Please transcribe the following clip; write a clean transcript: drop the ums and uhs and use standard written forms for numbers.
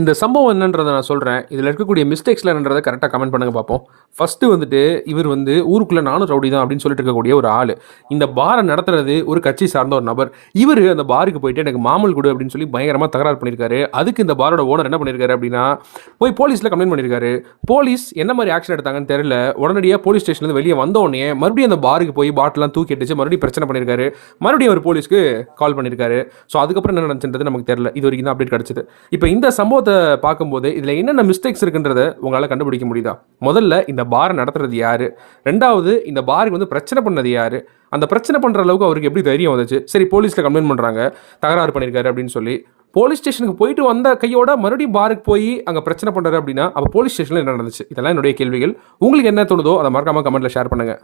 இந்த சம்பவம் என்னன்றதை நான் சொல்கிறேன். இதில் இருக்கக்கூடிய மிஸ்டேக்ஸ்லாம் என்னன்றதை கரெக்டாக கமெண்ட் பண்ணுங்க பார்ப்போம். ஃபஸ்ட்டு வந்துட்டு இவர் வந்து ஊருக்குள்ளே நானும் ரவுடி தான் அப்படின்னு சொல்லிட்டு இருக்கக்கூடிய ஒரு ஆள். இந்த பாரை நடத்துறது ஒரு கட்சி சார்ந்த ஒரு நபர். இவர் அந்த பாருக்கு போயிட்டு எனக்கு மாமல் கொடு அப்படின்னு சொல்லி பயங்கரமாக தகராறு பண்ணியிருக்காரு. அதுக்கு இந்த பாரோட ஓனர் என்ன பண்ணியிருக்காரு அப்படின்னா போய் போலீஸில் கம்ப்ளைண்ட் பண்ணியிருக்காரு. போலீஸ் என்ன மாதிரி ஆக்ஷன் எடுத்தாங்கன்னு தெரியல. உடனடியாக போலீஸ் ஸ்டேஷன்லேருந்து வெளியே வந்தோடனே மறுபடியும் அந்த பாருக்கு போய் பாட்டிலாம் தூக்கி அடிச்சு மறுபடியும் பிரச்சனை பண்ணியிருக்காரு. மறுபடியும் அவர் போலீஸ்க்கு கால் பண்ணியிருக்காரு. ஸோ அதுக்கப்புறம் என்ன நடந்துச்சுன்றது நமக்கு தெரியல. இது வரைக்கும் தான் அப்டேட் கிடச்சிது. இப்போ இந்த சம்பவத்தை பார்க்கும்போது இதில் என்னென்ன மிஸ்டேக்ஸ் இருக்குன்றதை உங்களால் கண்டுபிடிக்க முடியுதா? முதல்ல இந்த பாரை நடத்துறது யாரு? ரெண்டாவது இந்த பாருக்கு வந்து பிரச்சனை பண்ணது யாரு? அந்த பிரச்சனை பண்ணுற அளவுக்கு அவருக்கு எப்படி தைரியம் வந்துச்சு? சரி, போலீஸில் கம்ப்ளைண்ட் பண்ணுறாங்க, தகராறு பண்ணியிருக்காரு அப்படின்னு சொல்லி போலீஸ் ஸ்டேஷனுக்கு போயிட்டு வந்த கையோட மறுபடியும் பாருக்கு போய் அங்கே பிரச்சனை பண்ணுறாரு அப்படின்னா அப்போ போலீஸ் ஸ்டேஷனில் என்ன நடந்துச்சு? இதெல்லாம் என்னுடைய கேள்விகள். உங்களுக்கு என்ன தோணுதோ அதை மறக்காமல் கமெண்ட்டில் ஷேர் பண்ணுங்கள்.